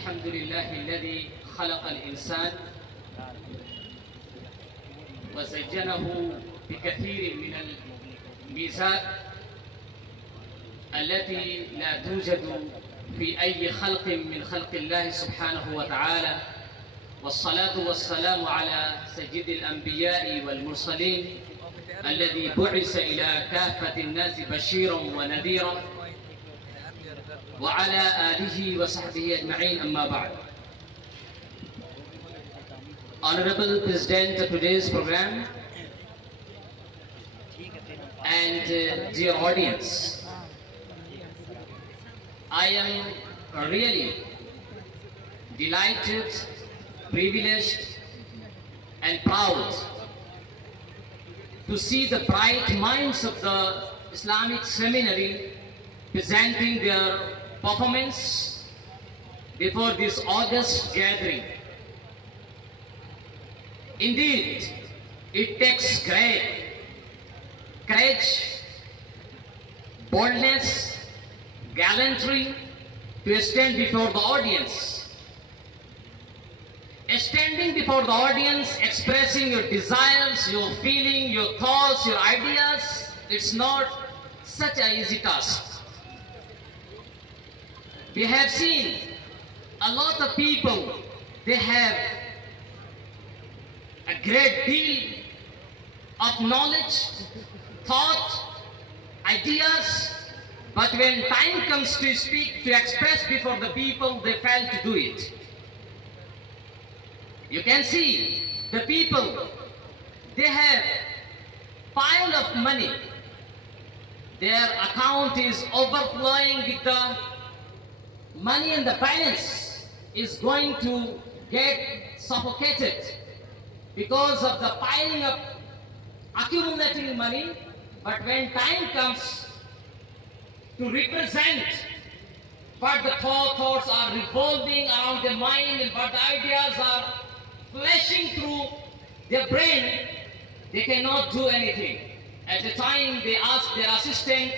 الحمد لله الذي خلق الإنسان وزينه بكثير من الميزات التي لا توجد في أي خلق من خلق الله سبحانه وتعالى، والصلاة والسلام على سيد الأنبياء والمرسلين الذي بعث إلى كافة الناس بشيرا ونذيرا وعلى آله وصحبه أجمعين. أما بعد. Honorable President of today's program and dear audience, I am really delighted, privileged and proud to see the bright minds of the Islamic seminary presenting their performance before this august gathering. Indeed, it takes great courage, boldness, gallantry to stand before the audience. Standing before the audience, expressing your desires, your feeling, your thoughts, your ideas, it's not such an easy task. We have seen a lot of people, they have a great deal of knowledge, thought, ideas, but when time comes to speak, to express before the people, they fail to do it. You can see the people, they have pile of money. Their account is overflowing with the money, and the balance is going to get suffocated because of the piling up, accumulating money. But when time comes to represent what the thoughts are revolving around their mind and what the ideas are flashing through their brain, they cannot do anything. At the time they ask their assistant,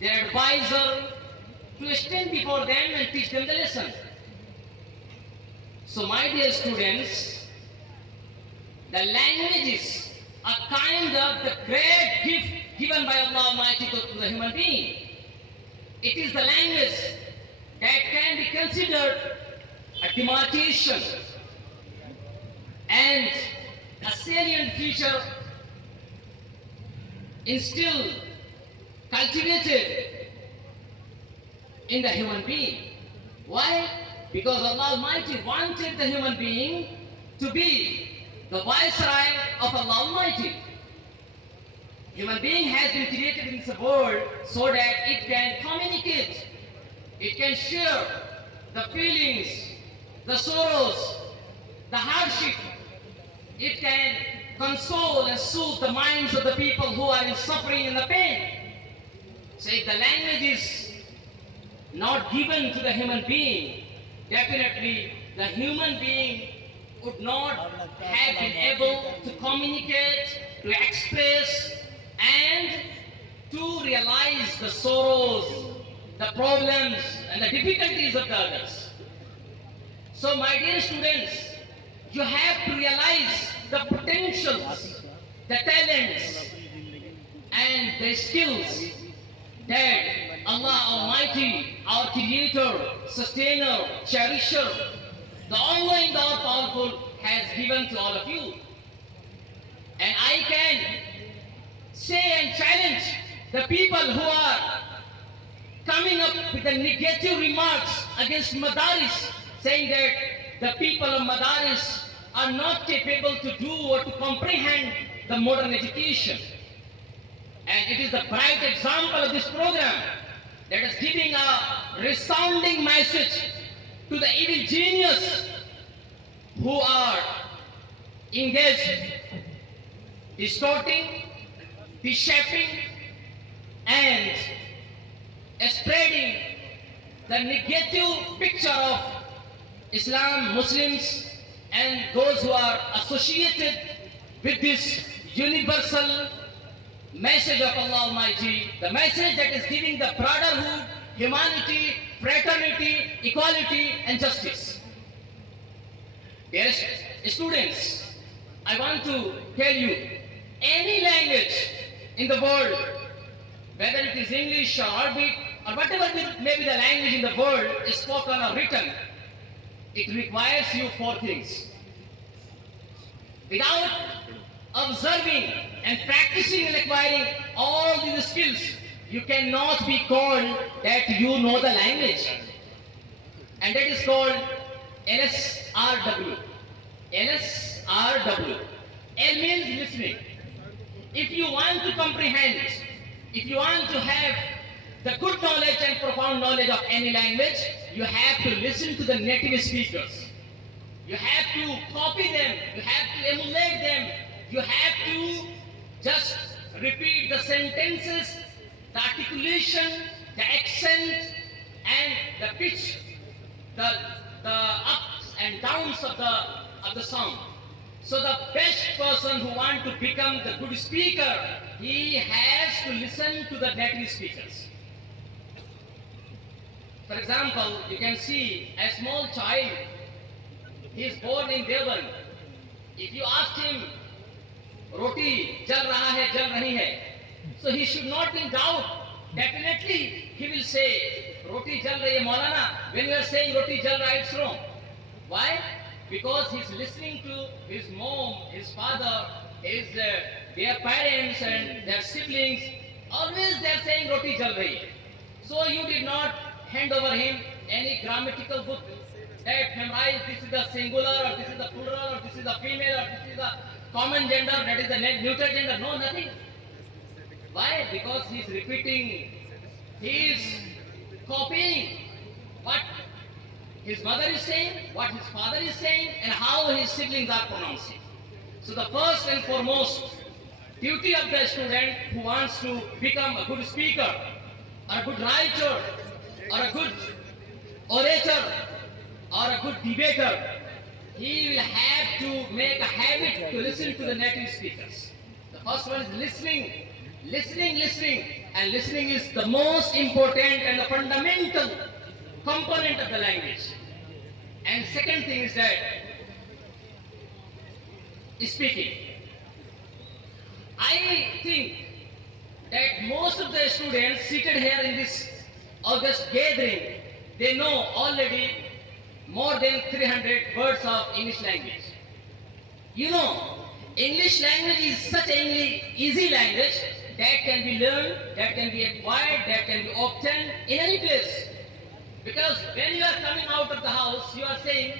their advisor, to stand before them and teach them the lesson. So my dear students, the language is a kind of the great gift given by Allah Almighty to the human being. It is the language that can be considered a demarcation and a salient feature instilled, cultivated in the human being. Why? Because Allah Almighty wanted the human being to be the viceroy of Allah Almighty. Human being has been created in this world so that it can communicate, it can share the feelings, the sorrows, the hardship. It can console and soothe the minds of the people who are in suffering and the pain. So if the language is not given to the human being, definitely the human being would not have been able to communicate, to express, and to realize the sorrows, the problems, and the difficulties of the others. So my dear students, you have to realize the potentials, the talents, and the skills that Allah Almighty, our Creator, Sustainer, Cherisher, the All-Knowing, the All-Powerful, has given to all of you. And I can say and challenge the people who are coming up with the negative remarks against Madaris, saying that the people of Madaris are not capable to do or to comprehend the modern education. And it is the bright example of this program that is giving a resounding message to the evil genius who are engaged, distorting, reshaping, and spreading the negative picture of Islam, Muslims, and those who are associated with this universal message of Allah Almighty, the message that is giving the brotherhood, humanity, fraternity, equality, and justice. Dear students, I want to tell you, any language in the world, whether it is English or Arabic or whatever may be the language in the world is spoken or written, it requires you four things. Without observing and practicing and acquiring all these skills, you cannot be called that you know the language. And that is called LSRW. LSRW. L means listening. If you want to comprehend, if you want to have the good knowledge and profound knowledge of any language, you have to listen to the native speakers. You have to copy them. You have to emulate them. You have to just repeat the sentences, the articulation, the accent, and the pitch, the ups and downs of the sound. So the best person who wants to become the good speaker, he has to listen to the native speakers. For example, you can see a small child, he is born in Devan. If you ask him, roti jal raha hai, jal rahi hai, so he should not be in doubt. Definitely he will say, roti jal rahi hai Maulana. When you are saying roti jal raha, it's wrong. Why? Because he's listening to his mom, his father, their parents and their siblings. Always they are saying roti jal rahi hai. So you did not hand over him any grammatical book that memorize this is the singular or this is the plural or this is the female or this is the common gender, that is the neuter gender. No, nothing. Why? Because he is repeating, he is copying what his mother is saying, what his father is saying, and how his siblings are pronouncing. So the first and foremost duty of the student who wants to become a good speaker, or a good writer, or a good orator, or a good debater, he will have to make a habit to listen to the native speakers. The first one is listening, and listening is the most important and the fundamental component of the language. And second thing is that speaking. I think that most of the students seated here in this August gathering, they know already more than 300 words of English language. You know, English language is such an easy language that can be learned, that can be acquired, that can be obtained in any place. Because when you are coming out of the house, you are saying,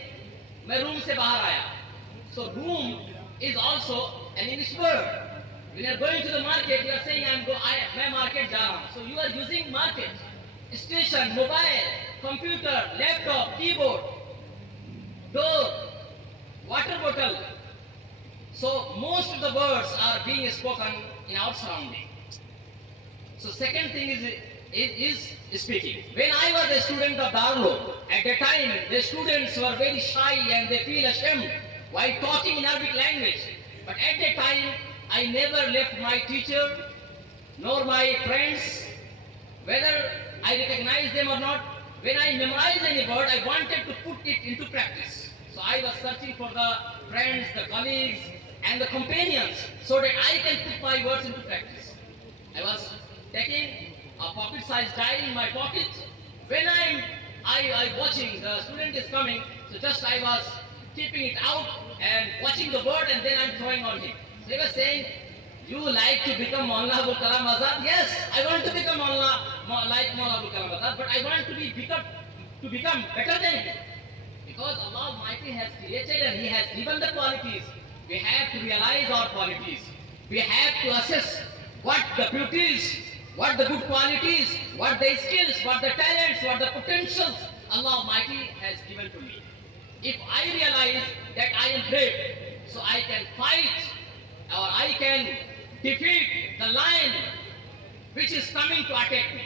"मैं room से बाहर आया." So room is also an English word. When you are going to the market, you are saying, मैं market जा रहा हूँ. So you are using market, station, mobile, computer, laptop, keyboard, door, water bottle. So most of the words are being spoken in our surrounding. So second thing is speaking. When I was a student of Darlo, at that time the students were very shy and they feel ashamed while talking in Arabic language. But at that time I never left my teacher nor my friends, whether I recognize them or not. When I memorize any word, I wanted to put it into practice. So I was searching for the friends, the colleagues, and the companions so that I can put my words into practice. I was taking a pocket-sized diary in my pocket. When I watching the student is coming, so just I was keeping it out and watching the word, and then I'm throwing on him. So they were saying, "You like to become Maulana Abul Kalam Azad?" Yes, I want to become like Maulana Abul Kalam Azad, but I want to become better than him. Because Allah Almighty has created and He has given the qualities. We have to realize our qualities. We have to assess what the beauties, what the good qualities, what the skills, what the talents, what the potentials Allah Almighty has given to me. If I realize that I am brave, so I can fight or I can defeat the lion which is coming to attack me.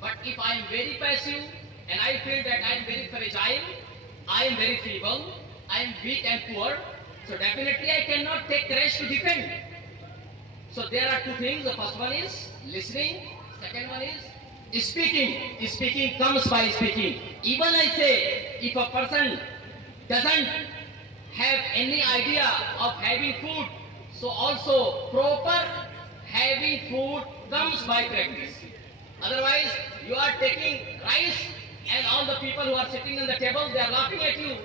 But if I am very passive and I feel that I am very fragile, I am very feeble, I am weak and poor, so definitely I cannot take courage to defend. So there are two things. The first one is listening, second one is Speaking comes by speaking. Even I say, if a person doesn't have any idea of having food, so also proper having food comes by practice. Otherwise, you are taking rice and all the people who are sitting on the table, they are laughing at you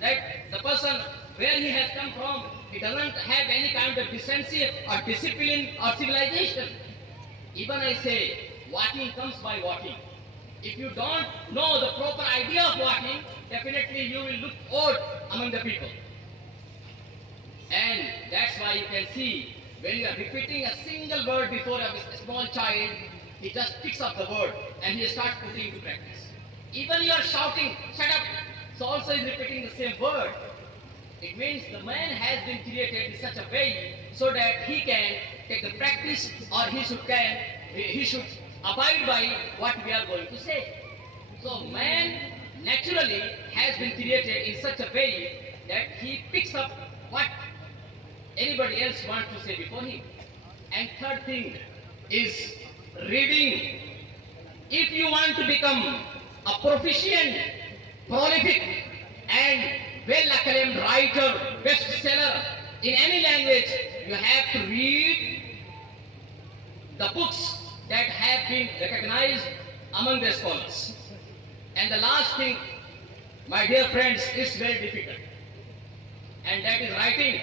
that the person where he has come from, he doesn't have any kind of decency or discipline or civilization. Even I say, walking comes by walking. If you don't know the proper idea of walking, definitely you will look odd among the people. And that's why you can see when you are repeating a single word before a small child, he just picks up the word and he starts putting into practice. Even you are shouting, shut up, so also is repeating the same word. It means the man has been created in such a way so that he can take the practice or he should abide by what we are going to say. So man naturally has been created in such a way that he picks up what anybody else wants to say before him. And third thing is reading. If you want to become a proficient, prolific, and well-acclaimed writer, bestseller in any language, you have to read the books that have been recognized among the scholars. And the last thing, my dear friends, is very difficult. And that is writing.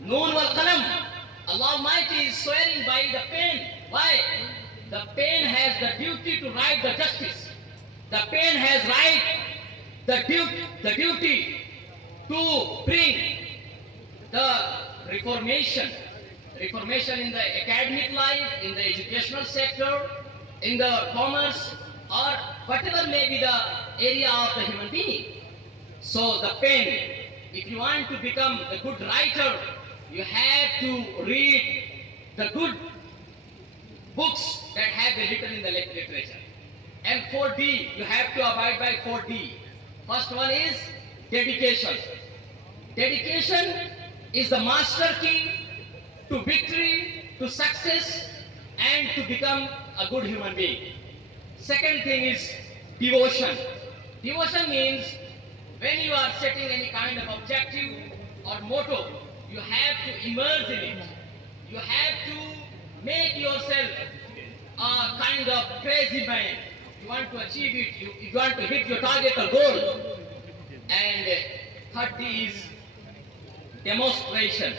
Noon wal qalam. Allah Almighty is swearing by the pen. Why? The pen has the duty to write the justice. The pen has the duty to bring the reformation. Reformation in the academic life, in the educational sector, in the commerce, or whatever may be the area of the human being. So the pen, if you want to become a good writer, you have to read the good books that have been written in the literature. And 4D, you have to abide by 4D. First one is dedication. Dedication is the master key to victory, to success, and to become a good human being. Second thing is devotion. Devotion means when you are setting any kind of objective or motto, you have to immerse in it. You have to make yourself a kind of crazy man. You want to achieve it, you want to hit your target or goal. And third is demonstration.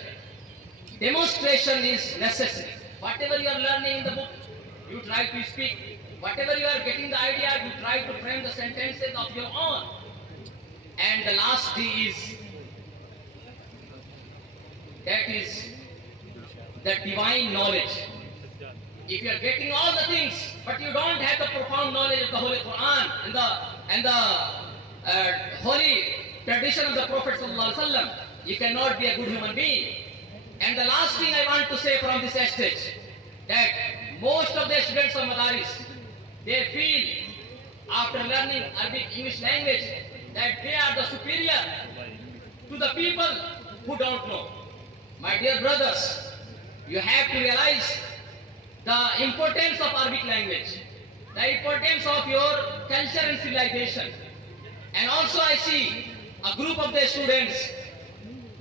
Demonstration is necessary. Whatever you are learning in the book, you try to speak. Whatever you are getting the idea, you try to frame the sentences of your own. And the last D is, that is the divine knowledge. If you are getting all the things, but you don't have the profound knowledge of the Holy Quran and the holy tradition of the Prophet ﷺ, you cannot be a good human being. And the last thing I want to say from this stage, that most of the students of Madaris, they feel after learning Arabic English language that they are the superior to the people who don't know. My dear brothers, you have to realize the importance of Arabic language, the importance of your culture and civilization. And also I see a group of the students,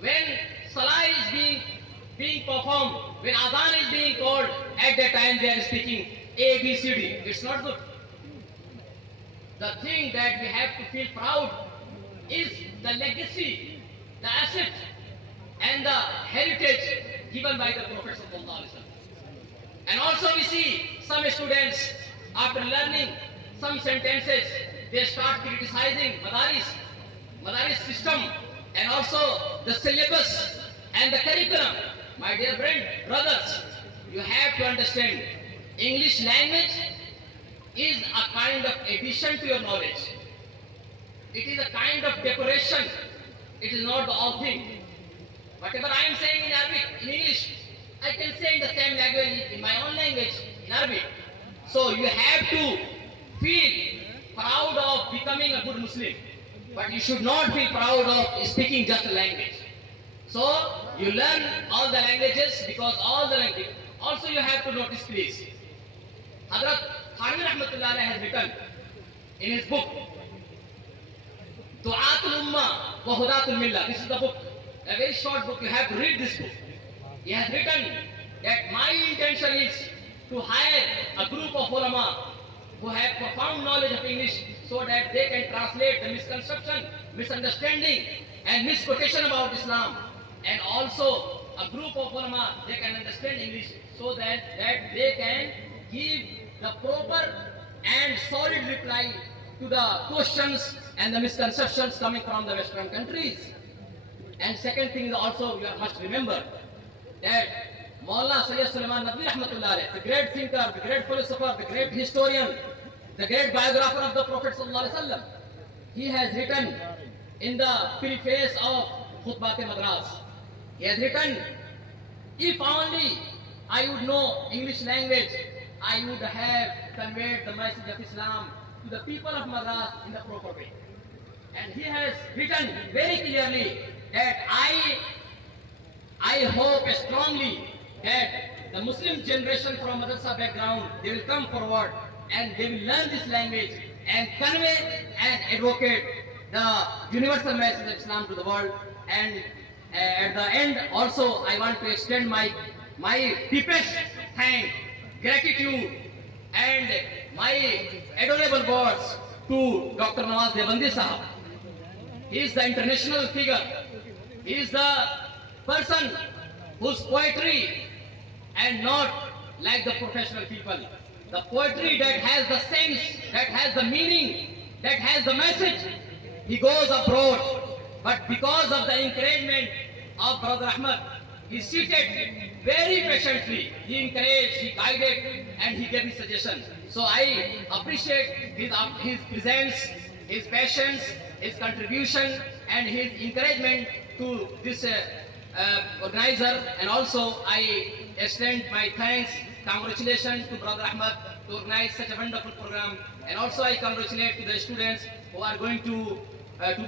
when Salah is being performed, when Adhan is being called, at that time they are speaking A, B, C, D. It's not good. The thing that we have to feel proud is the legacy, the asset, and the heritage given by the Prophet ﷺ. And also we see some students, after learning some sentences, they start criticizing Madaris system, and also the syllabus and the curriculum. My dear brothers, you have to understand, English language is a kind of addition to your knowledge. It is a kind of decoration. It is not the all thing. Whatever I am saying in Arabic, in English, I can say in the same language, in my own language, in Arabic. So you have to feel proud of becoming a good Muslim. But you should not feel proud of speaking just a language. So you learn all the languages, because all the language. Also you have to notice, please. Hazrat Khanwi Rahmatullah has written in his book, Du'atul Ummah wa Hudatul Millah. This is the book, a very short book. You have to read this book. He has written that my intention is to hire a group of ulama who have profound knowledge of English so that they can translate the misconception, misunderstanding and misquotation about Islam, and also a group of ulama they can understand English so that they can give the proper and solid reply to the questions and the misconceptions coming from the Western countries. And second thing is also you must remember that Maulana Sayyid Sulaiman Nabwi Rahmatullah alayh, the great thinker, the great philosopher, the great historian, the great biographer of the Prophet Sallallahu Alaihi Wasallam, he has written in the preface of Khutbat Madras, he has written, if only I would know English language, I would have conveyed the message of Islam to the people of Madras in the proper way. And he has written very clearly that I hope strongly that the Muslim generation from madrasa background, they will come forward and they will learn this language and convey and advocate the universal message of Islam to the world. And at the end also I want to extend my deepest thanks, gratitude and my adorable words to Dr. Nawaz Devandi Sahab. He is the international figure. He is the person whose poetry and not like the professional people. The poetry that has the sense, that has the meaning, that has the message, he goes abroad. But because of the encouragement of Brother Ahmad, he seated very patiently. He encouraged, he guided, and he gave his suggestions. So I appreciate his presence, his patience, his contribution, and his encouragement to this organizer. And also I extend my thanks, congratulations to Brother Ahmad to organize such a wonderful program. And also I congratulate to the students who are going to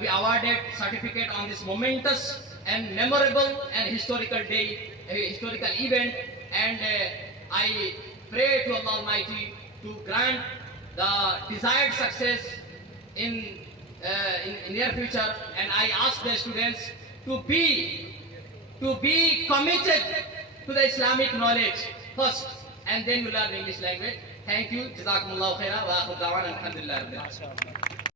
be awarded certificate on this momentous and memorable and historical day, historical event. And I pray to Allah Almighty to grant the desired success in near future. And I ask the students to be committed to the Islamic knowledge first, and then you learn English language. Thank you. Jazakumullahu khaira wa akhir da'wana alhamdulillah.